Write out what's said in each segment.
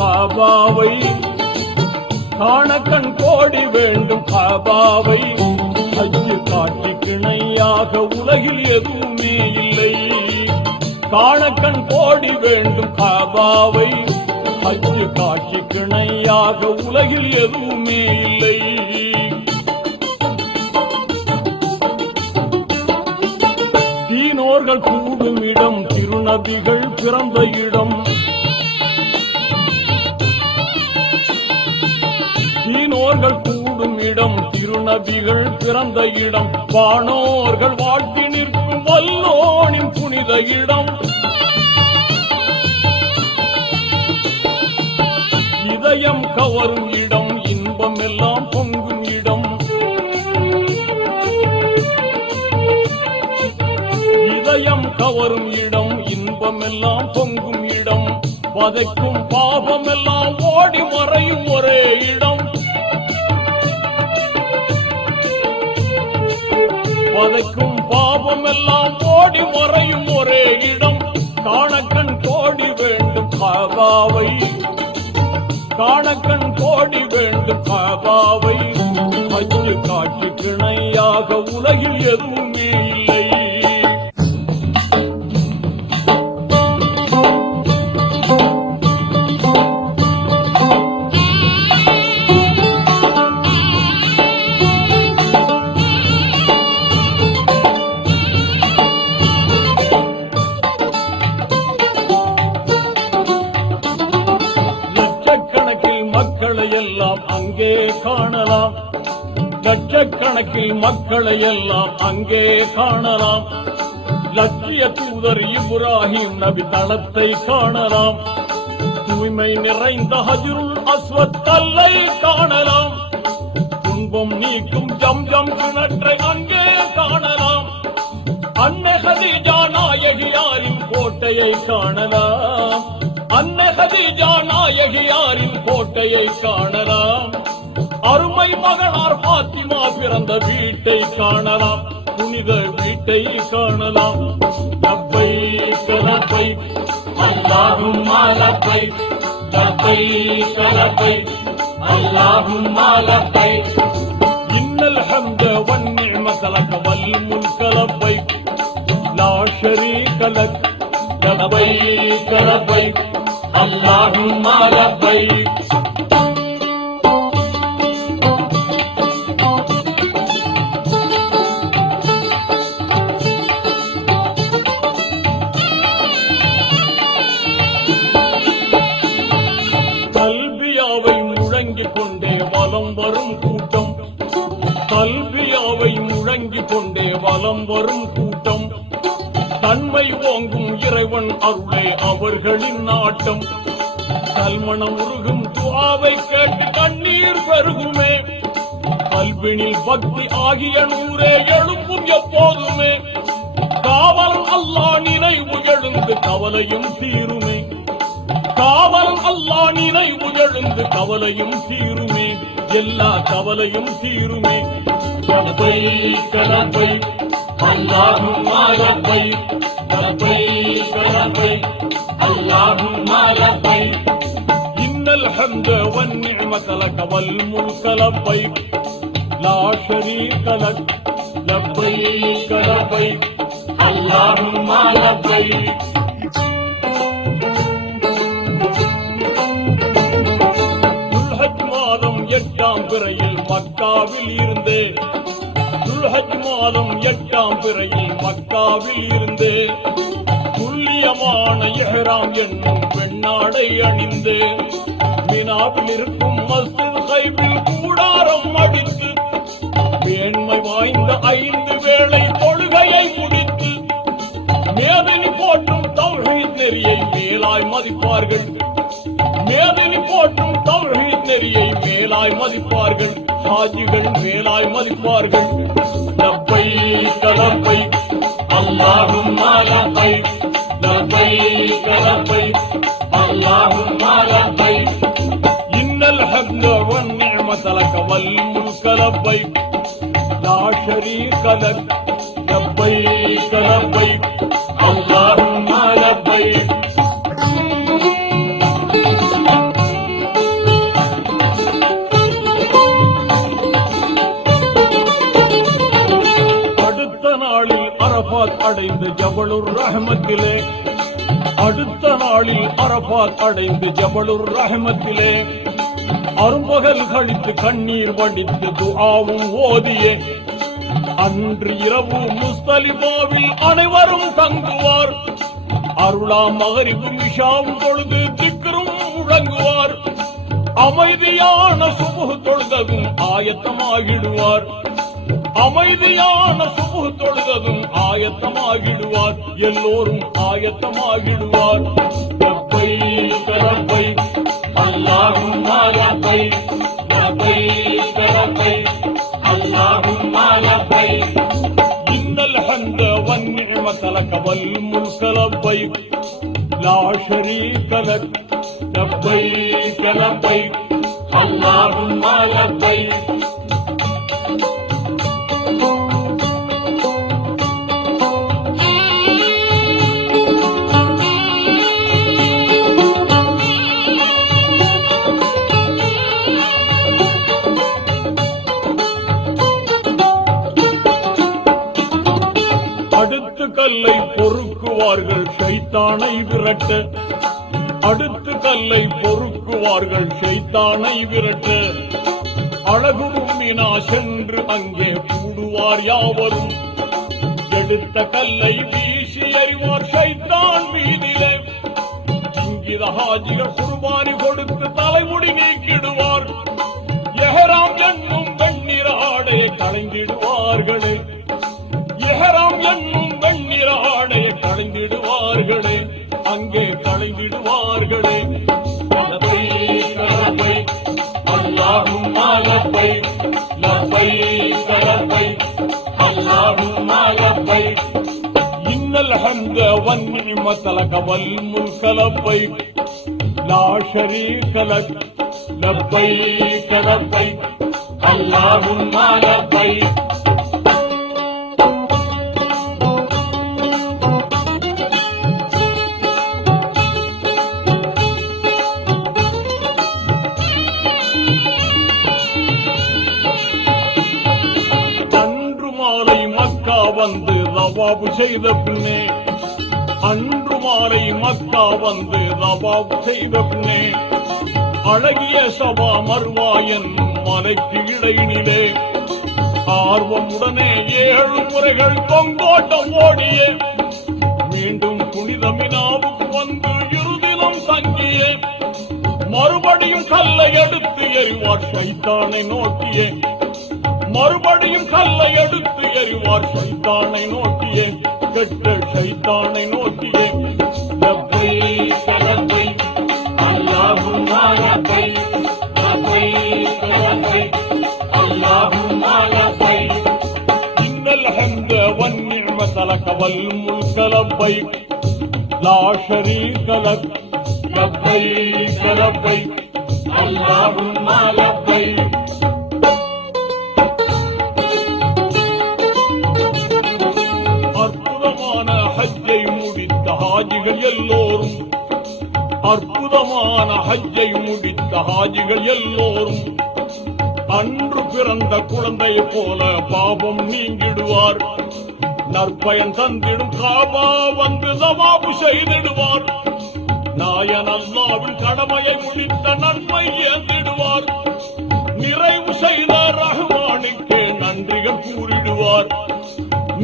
காபாவை காணக்கண் கோடி வேண்டும் காபாவை ஹஜ்ஜு காட்சி கிணையாக உலகில் எதுவுமே இல்லை. காணக்கண் கோடி வேண்டும் காபாவை ஹஜ்ஜு காட்சி கிணையாக உலகில் எதுவுமே இல்லை. தீனோர்கள் கூடும் இடம் திருநபிகள் பிறந்த இடம். தீனோர்கள் கூடும் இடம் திருநபிகள் பிறந்த இடம். வானோர்கள் வாழ்த்தி நிற்கும் வல்லோனின் புனித இடம். இதயம் கவரும் இடம் இன்பம் எல்லாம் பொங்கும் இடம். இதயம் கவரும் இடம் இன்பம் எல்லாம் பொங்கும் இடம். வதைக்கும் பாபம் எல்லாம் ஓடி மறையும் ஒரே இடம். வதைக்கும் பாபம் எல்லாம் ஓடி மறையும் ஒரே இடம். காணக்கண் கோடி வேண்டும் காபாவை காணக்கண் கோடி வேண்டும் காபாவை ஹஜ்ஜு காட்சி கிணையாக உலகில் எதுவுமே இல்லை. அங்கே காணலாம் லட்சக்கணக்கில் மக்களை எல்லாம் அங்கே காணலாம். லட்சிய தூதர் இப்ராஹிம் நபி தளத்தை காணலாம். தூய்மை நிறைந்த ஹஜ்ருல் அஸ்வத் கல்லை காணலாம். துன்பம் நீக்கும் ஜம்ஜம் கிணற்றை அங்கே காணலாம். அன்னை ஹதீஜா நாயகியாரின் கோட்டையை காணலாம். அன்னை ஹதீஜா நாயகியாரின் கோட்டையை காணலாம். அருமை மகனார் பாத்திமா பிறந்த வீட்டை காணலாம். புனித வீட்டை காணலாம். லப்பைக் லப்பைக் அல்லாஹும்ம லப்பைக் லப்பைக் லப்பைக் அல்லாஹும்ம லப்பைக் இன்னல் ஹம்த வன் நிஅமத லக வல் முல்க லப்பைக் லா ஷரீக லக் லப்பைக் லப்பைக் அல்லாஹும்ம லப்பைக். கல்பியாவை முழங்கிக் கொண்டே வலம் வரும் கூட்டம். கல்பியாவை முழங்கிக் கொண்டே வலம் வரும் கூட்டம். தன்மை ஓங்கும் இறைவன் அருளே அவர்களின் நாட்டம். கல்மணம் உருகும் துஆவை கேட்டு கண்ணீர் பெருகுமே. கல்வினில் பக்தி ஆகிய நூறே எழுப்பும் எப்போதுமே. காவல் அல்லாஹ் நினைவு எழுந்து கவலையும் தீருமே. காவல் அல்லாஹ் நினைவு எழுந்து கவலையும் தீருமே. எல்லா கவலையும் தீருமே. லப்பைக் லப்பைக் அல்லாஹும்ம லப்பைக் லப்பைக் லப்பைக் அல்லாஹும்ம லப்பைக் இன்னல் ஹம்த வன் நிஅமத லக வல் முல்க லப்பைக் லா ஷரீக லக் லப்பைக் லப்பைக் அல்லாஹும்ம லப்பைக். துல்ஹஜ் மாதம் 8ஆம் பிறையில் மக்காவில் இருந்தே. துல்ஹஜ் மாதம் 8ஆம் பிறையில் மக்காவில் இருந்தே. துல்லியமான இஹ்ராம் என்னும் பெண்ணாடை அணிந்து மினாவில் இருக்கும் மஸ்ஜித் கைபில் கூடாரம் அடித்து மேன்மை வாய்ந்த 5 வேளை தொழுகையை முடித்து மேதினி போற்றும் தௌஹீத் நெறியை மேலாய் மதிப்பார்கள். மேதினி போற்றும் தௌஹீத் நெறியை மேலாய் மதிப்பார்கள். ஹாஜிகள் மேலாய் மதிப்பார்கள். லப்பைக் லப்பைக் அல்லாஹும்ம லப்பைக் லப்பைக் லப்பைக் அல்லாஹும்ம லப்பைக் இன்னல் ஹம்த வன் நிஅமத லக வல் முல்க லப்பைக் லா ஷரீக லக் லப்பைக் லப்பைக் அல்லாஹும்ம லப்பைக். ஜபலுர் ரஹ்மத்திலே, அடுத்த நாளில் அரபாத் அடைந்து ஜபலுர் ரஹ்மத்திலே அரும்பகல் கழித்து கண்ணீர் வடித்து துஆவும் ஓதியே அன்று இரவு முஸ்தலிபாவில் அனைவரும் தங்குவார். அருளா மகரிபும் இஷாவும் தொழுது திக்ரும் முழங்குவார். அமைதியான சுபுஹ் தொழுததும் ஆயத்தமாகிடுவார். அமைதியான சுபுஹ் தொழுததும் ஆயத்தமாகிடுவார். எல்லோரும் ஆயத்தமாகிடுவார். லப்பைக் லப்பைக் அல்லாஹும்ம லப்பைக் லப்பைக் லப்பைக் அல்லாஹும்ம லப்பைக் இன்னல் ஹம்த வன் நிஅமத லக வல் முல்க லப்பைக் லா ஷரீக லக் லப்பைக் லப்பைக் அல்லாஹும்ம லப்பைக். அடுத்து கல்லை பொறுக்குவார்கள் ஷைத்தானை விரட்ட. அடுத்து கல்லை பொறுக்குவார்கள் ஷைத்தானை விரட்ட. அழகு மீனா சென்று அங்கே கூடுவார் யாவரும். எடுத்த கல்லை வீசி எறிவார் ஷைத்தான் மீதிலே. இங்கித ஹாஜிகள் குர்பானி கொடுத்து தலைமுடி நீக்கிடுவார். எஹராம் என்னும் வெண்ணிற ஆடையை களைந்திடுவார்களே. எஹராம் என்னும் வெண்ணிற ஆடையை களைந்திடுவார்களே. அங்கே களைந்திடுவார்களே. லப்பைக் லப்பைக் அல்லாஹும்ம லப்பைக் லப்பைக் லப்பைக் அல்லாஹும்ம லப்பைக் இன்னல் ஹம்த வன் நிஅமத லக வல் முல்க லப்பைக் லா ஷரீக லக் லப்பைக் லப்பைக் அல்லாஹும்ம லப்பைக். வந்து தவாபு செய்த பின்னே, அன்று மாலை மக்கா வந்து தவாபு செய்த பின்னே அழகிய சபா மர்வா என்னும் மலைக்கு இடையினிலே ஆர்வமுடனே 7 முறைகள் தொங்கோட்டம் ஓடியே மீண்டும் புனித மினாவுக்கு வந்து இருதினம் தங்கியே மறுபடியும் கல்லை எடுத்து எறிவார் ஷைத்தானை நோக்கியே. மறுபடியும் கல்லை எடுத்து எறிவார் ஷைத்தானை நோக்கியே. கெட்ட ஷைத்தானை நோக்கியே. லப்பைக் லப்பைக் அல்லாஹும்ம லப்பைக் லப்பைக் லப்பைக் அல்லாஹும்ம லப்பைக் இன்னல் ஹம்த வன் நிஅமத லக வல் முல்க லப்பைக் லா ஷரீக லக் லப்பைக் லப்பைக் அல்லாஹும்ம லப்பைக். அற்புதமான ஹஜ்ஜை முடித்த ஹாஜிகள் எல்லோரும், அற்புதமான ஹஜ்ஜை முடித்த ஹாஜிகள் எல்லோரும் அன்று பிறந்த குழந்தை போல பாவம் நீங்கிடுவார். நற்பயன் தந்திடும் காபா வந்து தவாபு செய்திடுவார். நாயன் அல்லாவின் கடமையை முடித்த நன்மை ஏந்திடுவார். நிறைவு செய்த ரஹ்மானுக்கு நன்றிகள் கூறிடுவார்.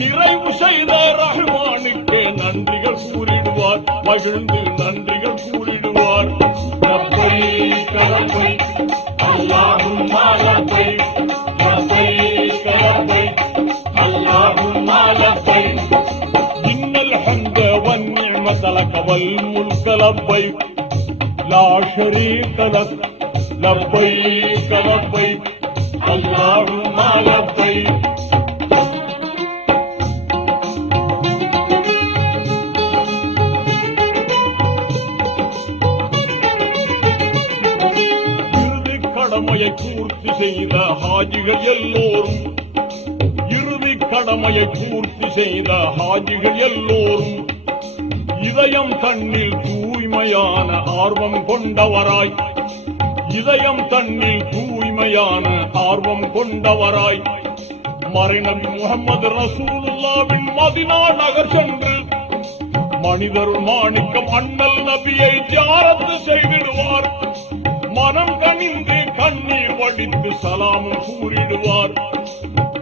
நிறைவு செய்த ரஹ்மானுக்கு நன்றிகள் கூறிடுவார். மகிழ்ந்து நன்றிகள் கூறிடுவார். லப்பைக் லப்பைக் அல்லாஹும்ம லப்பைக் லப்பைக் லப்பைக் அல்லாஹும்ம லப்பைக் இன்னல் ஹம்த வன் நிஅமத லக வல் முல்க லப்பைக் லா ஷரீக லக் லப்பைக் லப்பைக் அல்லாஹும்ம லப்பைக். கடமையை பூர்த்தி செய்த ஹாஜிகள் எல்லோரும், இறுதி கடமையை பூர்த்தி செய்த ஹாஜிகள் எல்லோரும் இதயம் தன்னில் தூய்மையான ஆர்வம் கொண்டவராய், இதயம் தன்னில் தூய்மையான ஆர்வம் கொண்டவராய் மறைநபி முஹம்மது ரசூலுல்லாஹ்வின் மதீனா நகர் சென்று மனிதருள் மாணிக்கம் அண்ணல் நபியை ஜியாரத்து செய்திடுவார். மனம் கனிந்து கண்ணீர் வடித்து சலாமும் கூறிடுவார்.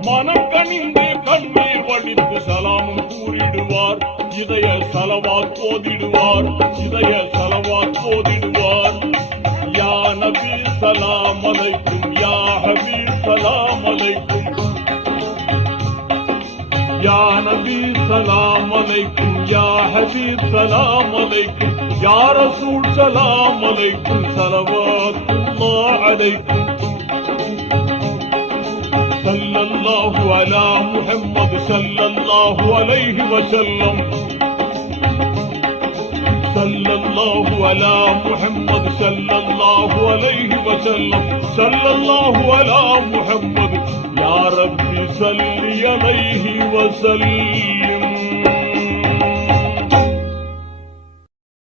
மனம் கனிந்து கண்ணீர் வடித்து சலாமும் கூறிடுவார். இதய சலவாத் போதிடுவார். இதய சலவாத் போதிடுவார். யா நபி சலாம் அலைக்கும், யா ஹபீப் சலாம் அலைக்கும், யா நபி சலாம் அலைக்கும், யா ஹபீப் சலாம் அலைக்கும், யா ரசூல் சலாம் அலைக்கும், ஸலவாத்துல்லாஹ் அலைக்கும். ஸல்லல்லாஹு அலா முஹம்மது ஸல்லல்லாஹு அலைஹி வஸல்லம். ஸல்லல்லாஹு அலா முஹம்மது ஸல்லல்லாஹு அலைஹி வஸல்லம். ஸல்லல்லாஹு அலா முஹம்மது யா ரப்பி ஸல்லி அலைஹி வஸல்லிம்.